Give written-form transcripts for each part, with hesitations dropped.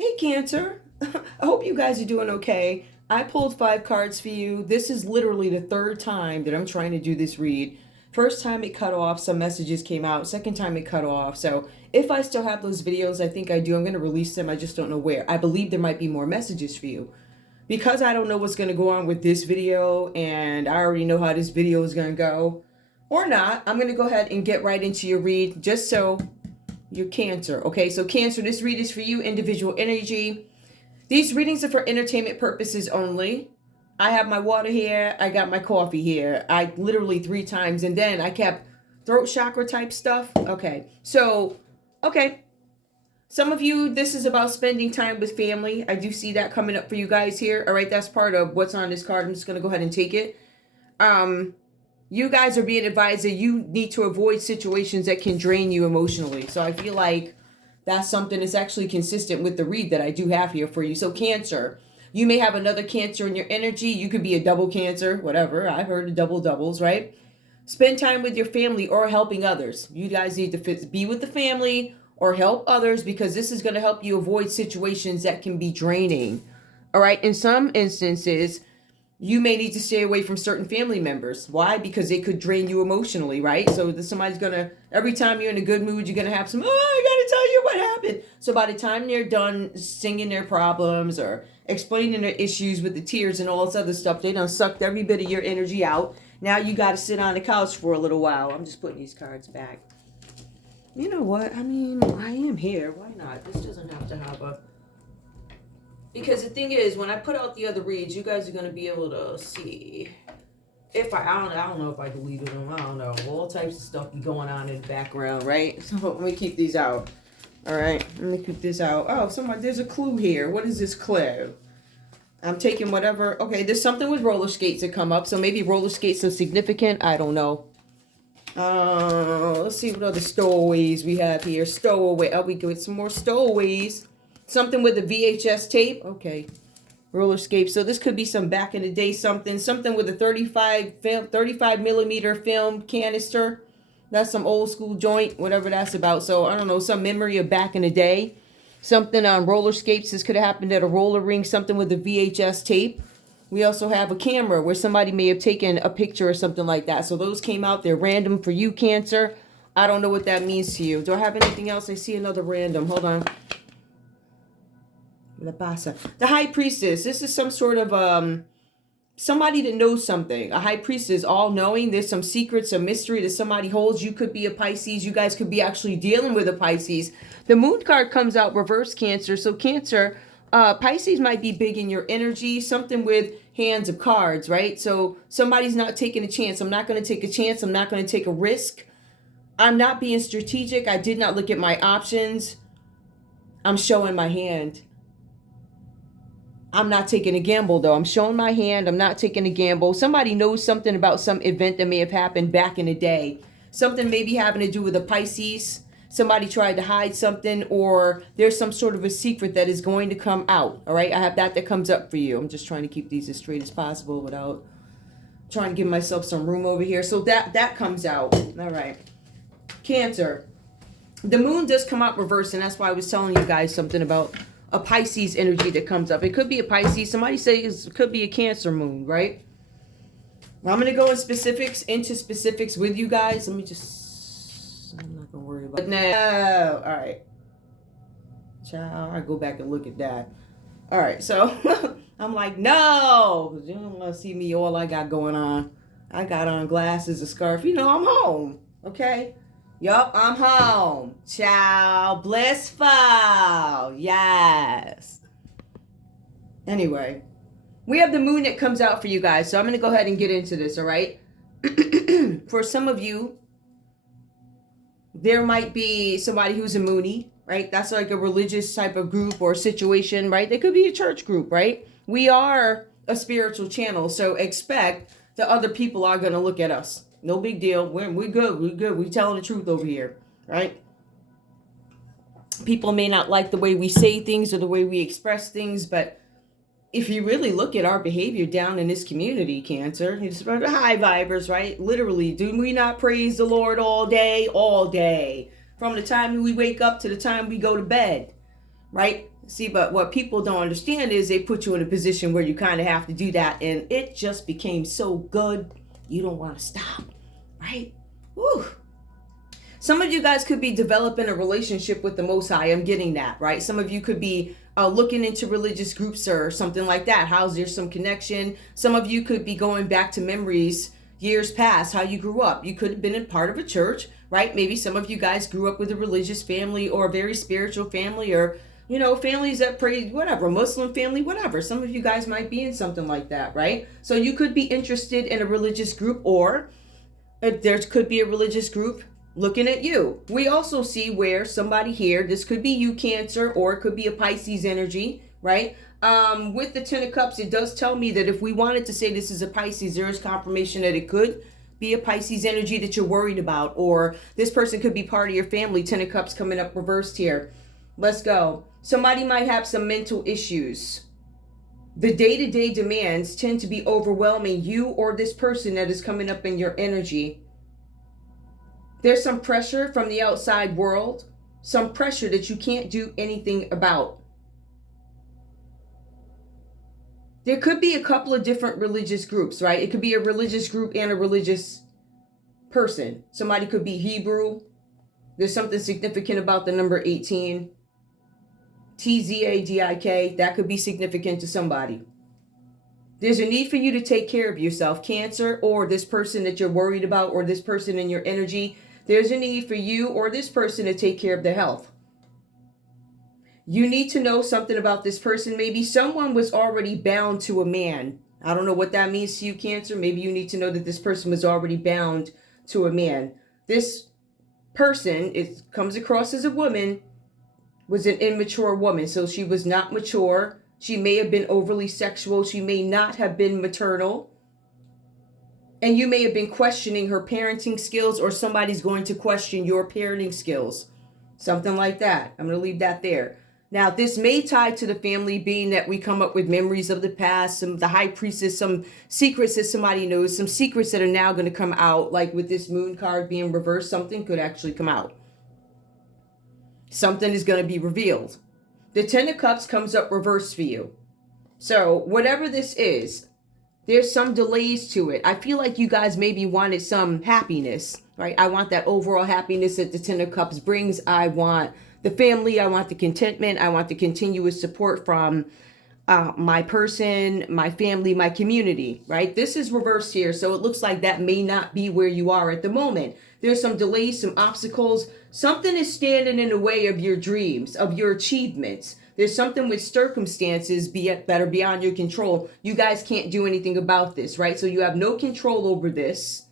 Hey, Cancer. I hope you guys are doing okay. I pulled 5 cards for you. This is literally the third time that I'm trying to do this read. First time it cut off, some messages came out. Second time it cut off. So if I still have those videos, I think I do. I'm going to release them. I just don't know where. I believe there might be more messages for you. Because I don't know what's going to go on with this video, and I already know how this video is going to go, or not, I'm going to go ahead and get right into your read just so you're Cancer. Okay, so Cancer, this read is for you, individual energy. These readings are for entertainment purposes only. I have my water here. I got my coffee here. I literally 3 times, and then I kept throat chakra type stuff. Okay, so, okay. Some of you, this is about spending time with family. I do see that coming up for you guys here. All right, that's part of what's on this card. I'm just going to go ahead and take it. You guys are being advised that you need to avoid situations that can drain you emotionally. So I feel like that's something that's actually consistent with the read that I do have here for you. So Cancer, you may have another Cancer in your energy. You could be a double Cancer, whatever. I've heard of double doubles, right? Spend time with your family or helping others. You guys need to be with the family or help others, because this is going to help you avoid situations that can be draining. All right. In some instances, you may need to stay away from certain family members. Why? Because they could drain you emotionally, right? So somebody's going to, every time you're in a good mood, you're going to have some, oh, I got to tell you what happened. So by the time they're done singing their problems or explaining their issues with the tears and all this other stuff, they done sucked every bit of your energy out. Now you got to sit on the couch for a little while. I'm just putting these cards back. You know what? I mean, I am here. Why not? This doesn't have to have a... Because the thing is, when I put out the other reads, you guys are going to be able to see. If I don't know if I deleted them. I don't know. All types of stuff be going on in the background, right? So let me keep these out. All right. Let me keep this out. Oh, there's a clue here. What is this clue? I'm taking whatever. Okay, there's something with roller skates that come up. So maybe roller skates are significant. I don't know. Let's see what other stowaways we have here. Stowaway. Oh, we get some more stowaways. Something with a VHS tape. Okay. Roller skates. So this could be some back in the day something. Something with a 35 millimeter film canister. That's some old school joint, whatever that's about. So I don't know, some memory of back in the day. Something on roller skates. This could have happened at a roller rink. Something with a VHS tape. We also have a camera where somebody may have taken a picture or something like that. So those came out. They're random for you, Cancer. I don't know what that means to you. Do I have anything else? I see another random. Hold on. La Pasa. The High Priestess. This is some sort of somebody that knows something. A High Priestess, all-knowing. There's some secrets, some mystery that somebody holds. You could be a Pisces. You guys could be actually dealing with a Pisces. The Moon card comes out reverse, Cancer. So Cancer... Pisces might be big in your energy, something with hands of cards, right? So somebody's not taking a chance. I'm not going to take a chance. I'm not going to take a risk. I'm not being strategic. I did not look at my options. I'm showing my hand. I'm not taking a gamble, though. I'm showing my hand. I'm not taking a gamble. Somebody knows something about some event that may have happened back in the day. Something maybe having to do with a Pisces. Somebody tried to hide something, or there's some sort of a secret that is going to come out. All right, I have that comes up for you. I'm just trying to keep these as straight as possible without trying to give myself some room over here. So that comes out. All right, Cancer. The Moon does come out reverse, and that's why I was telling you guys something about a Pisces energy that comes up. It could be a Pisces. Somebody says it could be a Cancer Moon, right? Well, I'm going to go into specifics with you guys. Let me just... I'm not gonna worry about it. No. All right. Child, I go back and look at that. All right. So I'm like, no, because you don't want to see me all I got going on. I got on glasses, a scarf. You know, I'm home. Okay. Yup, I'm home. Child, blissful. Yes. Anyway, we have the Moon that comes out for you guys. So I'm going to go ahead and get into this. All right. For some of you, there might be somebody who's a Moonie, right? That's like a religious type of group or situation, right? They could be a church group, right? We are a spiritual channel, so expect that other people are going to look at us. No big deal. We're good. We're good. We're telling the truth over here, right? People may not like the way we say things or the way we express things, but if you really look at our behavior down in this community, Cancer, it's about the high vibers, right? Literally, do we not praise the Lord all day? All day. From the time we wake up to the time we go to bed, right? See, but what people don't understand is they put you in a position where you kind of have to do that, and it just became so good, you don't want to stop, right? Woo. Some of you guys could be developing a relationship with the Most High. I'm getting that, right? Some of you could be looking into religious groups or something like that. How's there some connection? Some of you could be going back to memories years past, how you grew up. You could have been a part of a church, right? Maybe some of you guys grew up with a religious family or a very spiritual family, or families that pray, whatever, Muslim family, whatever. Some of you guys might be in something like that, right? So you could be interested in a religious group, or there could be a religious group looking at you. We also see where somebody here, this could be you, Cancer, or it could be a Pisces energy, right? With the Ten of Cups, it does tell me that if we wanted to say this is a Pisces, there is confirmation that it could be a Pisces energy that you're worried about, or this person could be part of your family. Ten of Cups coming up reversed here. Let's go. Somebody might have some mental issues. The day-to-day demands tend to be overwhelming you or this person that is coming up in your energy. There's some pressure from the outside world, some pressure that you can't do anything about. There could be a couple of different religious groups, right? It could be a religious group and a religious person. Somebody could be Hebrew. There's something significant about the number 18. TZADIK, that could be significant to somebody. There's a need for you to take care of yourself, Cancer, or this person that you're worried about, or this person in your energy. There's a need for you or this person to take care of their health. You need to know something about this person. Maybe someone was already bound to a man. I don't know what that means to you, Cancer. Maybe you need to know that this person was already bound to a man. This person, it comes across as a woman, was an immature woman. So she was not mature. She may have been overly sexual. She may not have been maternal. And you may have been questioning her parenting skills, or somebody's going to question your parenting skills. Something like that. I'm going to leave that there. Now, this may tie to the family, being that we come up with memories of the past, some of the high priestess, some secrets that somebody knows, some secrets that are now going to come out. Like with this moon card being reversed, something could actually come out. Something is going to be revealed. The Ten of Cups comes up reversed for you. So whatever this is, there's some delays to it. I feel like you guys maybe wanted some happiness, right? I want that overall happiness that the Ten of Cups brings. I want the family. I want the contentment. I want the continuous support from my person, my family, my community, right? This is reversed here. So it looks like that may not be where you are at the moment. There's some delays, some obstacles. Something is standing in the way of your dreams, of your achievements. There's something with circumstances that are beyond your control. You guys can't do anything about this, right? So you have no control over this.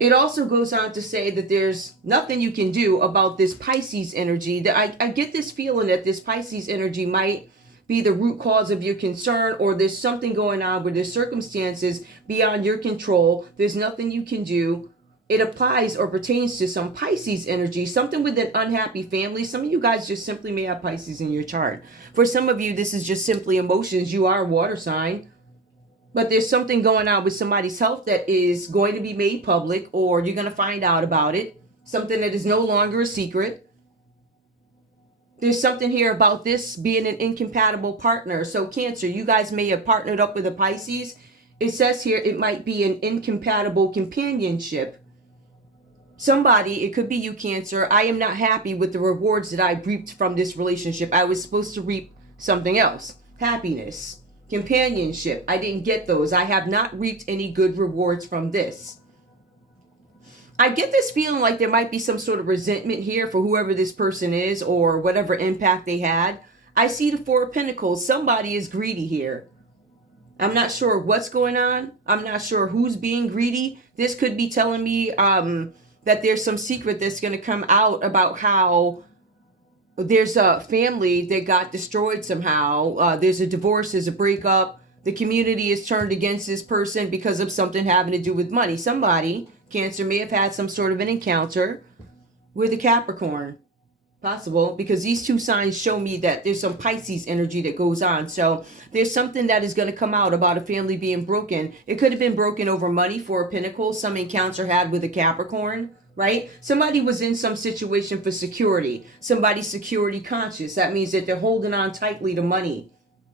It also goes on to say that there's nothing you can do about this Pisces energy. That I get this feeling that this Pisces energy might be the root cause of your concern, or there's something going on where there's circumstances beyond your control. There's nothing you can do. It applies or pertains to some Pisces energy, something with an unhappy family. Some of you guys just simply may have Pisces in your chart. For some of you, this is just simply emotions. You are a water sign. But there's something going on with somebody's health that is going to be made public, or you're going to find out about it. Something that is no longer a secret. There's something here about this being an incompatible partner. So Cancer, you guys may have partnered up with a Pisces. It says here it might be an incompatible companionship. Somebody, it could be you, Cancer. I am not happy with the rewards that I reaped from this relationship. I was supposed to reap something else. Happiness. Companionship. I didn't get those. I have not reaped any good rewards from this. I get this feeling like there might be some sort of resentment here for whoever this person is, or whatever impact they had. I see the Four of Pentacles. Somebody is greedy here. I'm not sure what's going on. I'm not sure who's being greedy. This could be telling me that there's some secret that's going to come out about how there's a family that got destroyed somehow. There's a divorce, there's a breakup. The community is turned against this person because of something having to do with money. Somebody, Cancer, may have had some sort of an encounter with a Capricorn. Possible, because these two signs show me that there's some Pisces energy that goes on. So there's something that is going to come out about a family being broken. It could have been broken over money, Four of Pentacles, some encounter had with a Capricorn. right? Somebody was in some situation for security. Somebody's security conscious. That means that they're holding on tightly to money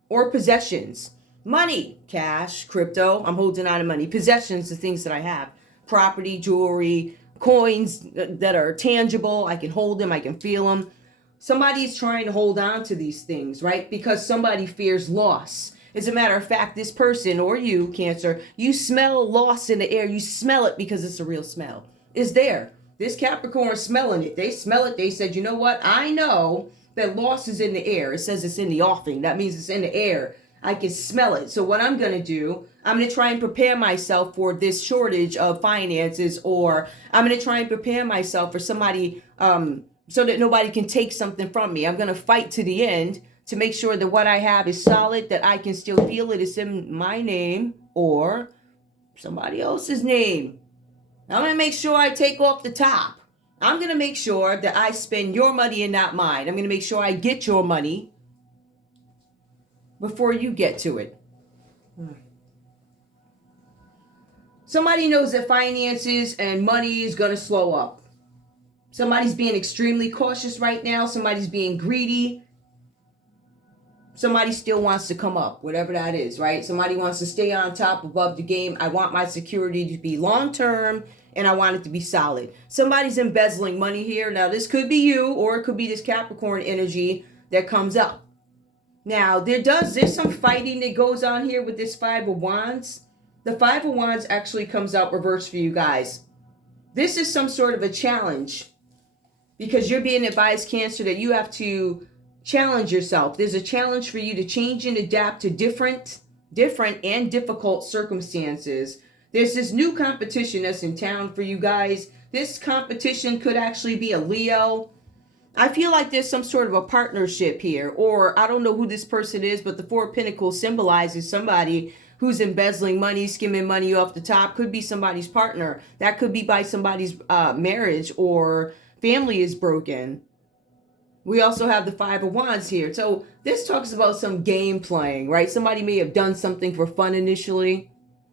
or possessions. Money, cash, crypto, I'm holding on to money. Possessions, the things that I have. Property, jewelry, coins that are tangible. I can hold them, I can feel them. Somebody's trying to hold on to these things, right? Because somebody fears loss. As a matter of fact, this person or you, Cancer, you smell loss in the air. You smell it because it's a real smell. It's there. This Capricorn smelling it. They smell it. They said, you know what? I know that loss is in the air. It says it's in the offing. That means it's in the air. I can smell it. So what I'm going to do, I'm going to try and prepare myself for this shortage of finances, or I'm going to try and prepare myself for somebody, so that nobody can take something from me. I'm going to fight to the end to make sure that what I have is solid, that I can still feel it. It's in my name or somebody else's name. I'm going to make sure I take off the top. I'm going to make sure that I spend your money and not mine. I'm going to make sure I get your money before you get to it. Somebody knows that finances and money is going to slow up. Somebody's being extremely cautious right now. Somebody's being greedy. Somebody still wants to come up, whatever that is, right? Somebody wants to stay on top above the game. I want my security to be long-term, and I want it to be solid. Somebody's embezzling money here. Now, this could be you, or it could be this Capricorn energy that comes up. Now, there's some fighting that goes on here with this Five of Wands. The Five of Wands actually comes out reversed for you guys. This is some sort of a challenge, because you're being advised, Cancer, that you have to challenge yourself. There's a challenge for you to change and adapt to different and difficult circumstances. There's this new competition that's in town for you guys. This competition could actually be a Leo. I feel like there's some sort of a partnership here, or I don't know who this person is, but the Four of Pentacles symbolizes somebody who's embezzling money, skimming money off the top. Could be somebody's partner. That could be by somebody's marriage or family is broken. We also have the Five of Wands here. So this talks about some game playing, right? Somebody may have done something for fun initially.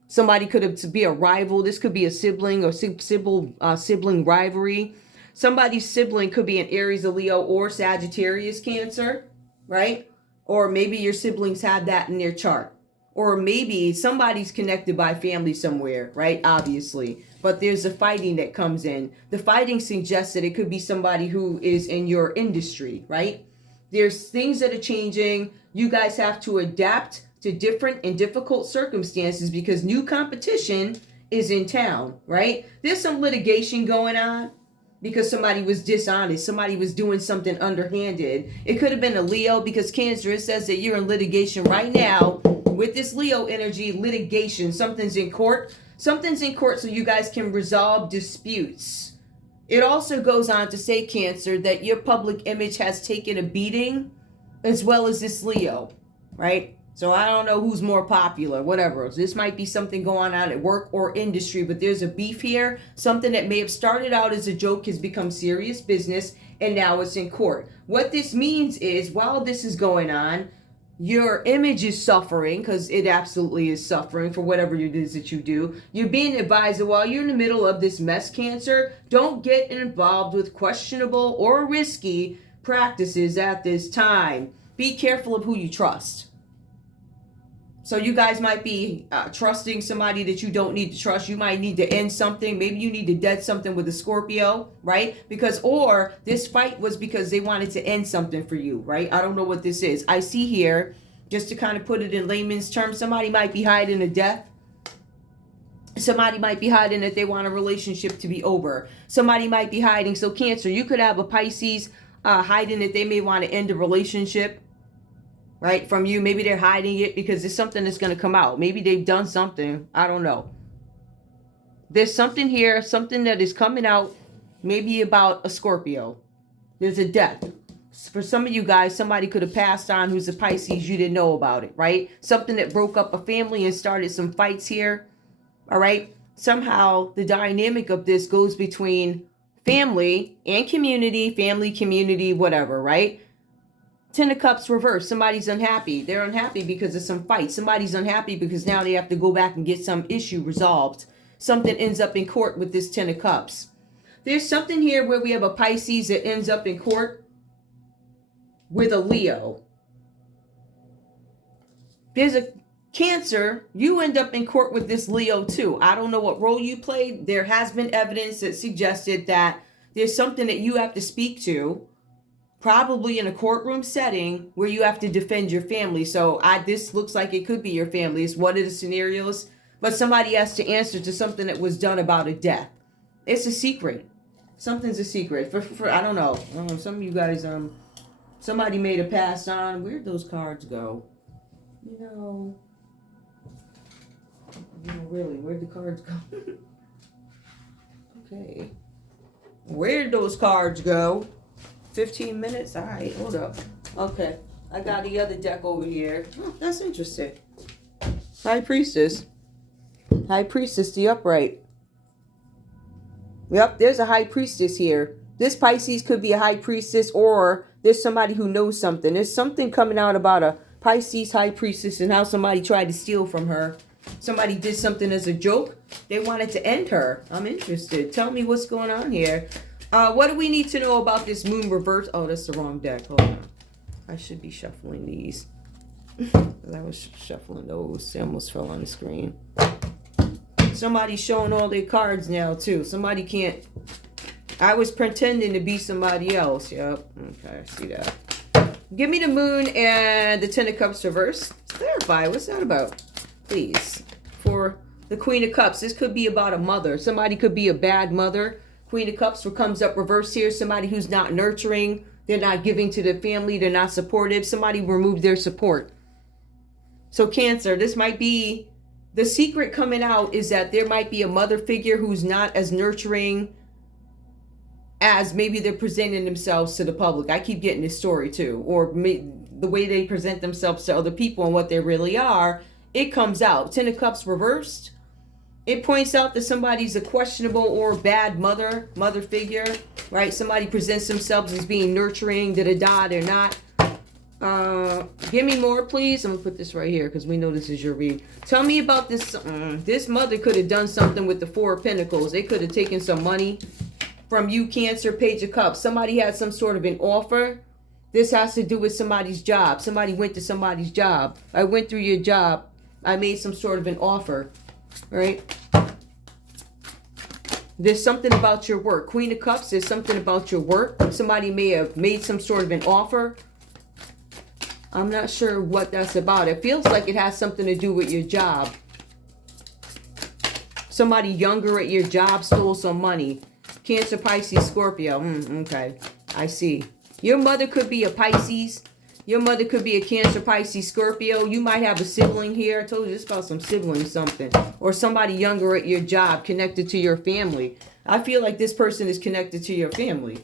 Somebody could have be a rival. This could be a sibling or sibling rivalry. Somebody's sibling could be an Aries, a Leo, or Sagittarius, Cancer, right? Or maybe your siblings have that in their chart. Or maybe somebody's connected by family somewhere, right? Obviously. But there's a fighting that comes in. The fighting suggests that it could be somebody who is in your industry, right? There's things that are changing. You guys have to adapt to different and difficult circumstances because new competition is in town, right? There's some litigation going on because somebody was dishonest. Somebody was doing something underhanded. It could have been a Leo because Cancer, it says that you're in litigation right now. With this Leo energy, litigation, something's in court. Something's in court so you guys can resolve disputes. It also goes on to say, Cancer, that your public image has taken a beating as well as this Leo, right? So I don't know who's more popular, whatever. This might be something going on at work or industry, but there's a beef here. Something that may have started out as a joke has become serious business, and now it's in court. What this means is, while this is going on, your image is suffering, because it absolutely is suffering for whatever it is that you do. You're being advised that while you're in the middle of this mess, Cancer, don't get involved with questionable or risky practices at this time. Be careful of who you trust. So you guys might be trusting somebody that you don't need to trust. You might need to end something. Maybe you need to dead something with a Scorpio, right? Or this fight was because they wanted to end something for you, right? I don't know what this is. I see here, just to kind of put it in layman's terms, somebody might be hiding a death. Somebody might be hiding that they want a relationship to be over. Somebody might be hiding. So Cancer, you could have a Pisces hiding that they may want to end a relationship, right, from you. Maybe they're hiding it because there's something that's going to come out. Maybe they've done something. I don't know. There's something here, something that is coming out, maybe about a Scorpio. There's a death. For some of you guys, somebody could have passed on who's a Pisces. You didn't know about it, right? Something that broke up a family and started some fights here, all right? Somehow the dynamic of this goes between family and community, family, community, whatever, right? Ten of Cups reversed. Somebody's unhappy. They're unhappy because of some fight. Somebody's unhappy because now they have to go back and get some issue resolved. Something ends up in court with this Ten of Cups. There's something here where we have a Pisces that ends up in court with a Leo. There's a Cancer, you end up in court with this Leo too. I don't know what role you played. There has been evidence that suggested that there's something that you have to speak to, probably in a courtroom setting where you have to defend your family. So this looks like it could be your family. It's one of the scenarios, but somebody has to answer to something that was done about a death. It's a secret. Something's a secret. For I don't know. Some of you guys, somebody made a pass on. Where'd those cards go? Really, where'd the cards go? Okay. Where'd those cards go? 15 minutes? All right, hold up. Okay, I got the other deck over here. Oh, that's interesting. High Priestess. High Priestess, the upright. Yep, there's a High Priestess here. This Pisces could be a High Priestess, or there's somebody who knows something. There's something coming out about a Pisces High Priestess and how somebody tried to steal from her. Somebody did something as a joke. They wanted to end her. I'm interested. Tell me what's going on here. What do we need to know about this moon reverse? Oh, that's the wrong deck. Hold on. I should be shuffling these. I was shuffling those. They almost fell on the screen. Somebody's showing all their cards now, too. Somebody can't. I was pretending to be somebody else. Yep. Okay, I see that. Give me the moon and the Ten of Cups reverse. Clarify. What's that about? Please. For the Queen of Cups, this could be about a mother. Somebody could be a bad mother. Queen of Cups comes up reverse here. Somebody who's not nurturing. They're not giving to the family. They're not supportive. Somebody removed their support. So Cancer, this might be the secret coming out, is that there might be a mother figure who's not as nurturing as maybe they're presenting themselves to the public. I keep getting this story too. Or the way they present themselves to other people and what they really are. It comes out. Ten of Cups reversed. It points out that somebody's a questionable or bad mother figure, right? Somebody presents themselves as being nurturing, they're not. Give me more, please. I'm gonna put this right here because we know this is your read. Tell me about this. This mother could have done something with the Four of Pentacles. They could have taken some money from you, Cancer. Page of Cups. Somebody had some sort of an offer. This has to do with somebody's job. Somebody went to somebody's job. I went through your job. I made some sort of an offer, right? There's something about your work. Queen of Cups, there's something about your work. Somebody may have made some sort of an offer. I'm not sure what that's about. It feels like it has something to do with your job. Somebody younger at your job stole some money. Cancer, Pisces, Scorpio. Okay, I see. Your mother could be a Pisces. Your mother could be a Cancer, Pisces, Scorpio. You might have a sibling here. I told you it's about some sibling something. Or somebody younger at your job connected to your family. I feel like this person is connected to your family.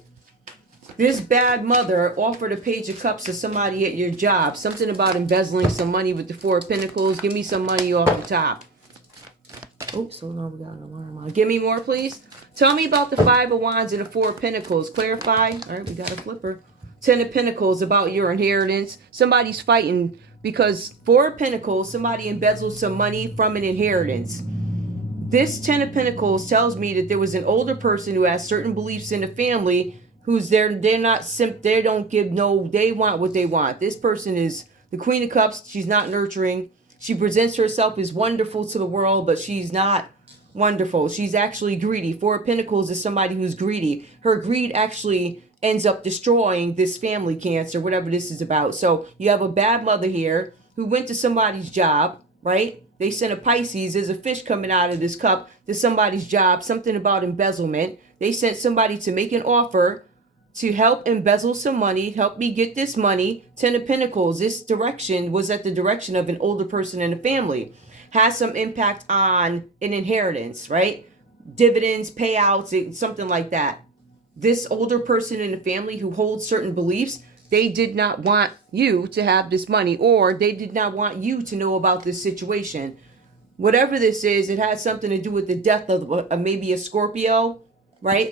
This bad mother offered a Page of Cups to somebody at your job. Something about embezzling some money with the Four of Pentacles. Give me some money off the top. Oops, hold on. We got an alarm on. Give me more, please. Tell me about the Five of Wands and the Four of Pentacles. Clarify. All right, we got a flipper. Ten of Pentacles about your inheritance. Somebody's fighting because Four of Pentacles, somebody embezzled some money from an inheritance. This Ten of Pentacles tells me that there was an older person who has certain beliefs in the family who's they're not they don't give no, they want what they want. This person is the Queen of Cups. She's not nurturing. She presents herself as wonderful to the world, but she's not wonderful. She's actually greedy. Four of Pentacles is somebody who's greedy. Her greed actually ends up destroying this family, Cancer, whatever this is about. So you have a bad mother here who went to somebody's job, right? They sent a Pisces. There's a fish coming out of this cup to somebody's job, something about embezzlement. They sent somebody to make an offer to help embezzle some money, help me get this money. Ten of Pentacles, this direction was at the direction of an older person in the family. Has some impact on an inheritance, right? Dividends, payouts, something like that. This older person in the family who holds certain beliefs, they did not want you to have this money, or they did not want you to know about this situation. Whatever this is, it has something to do with the death of maybe a Scorpio, right?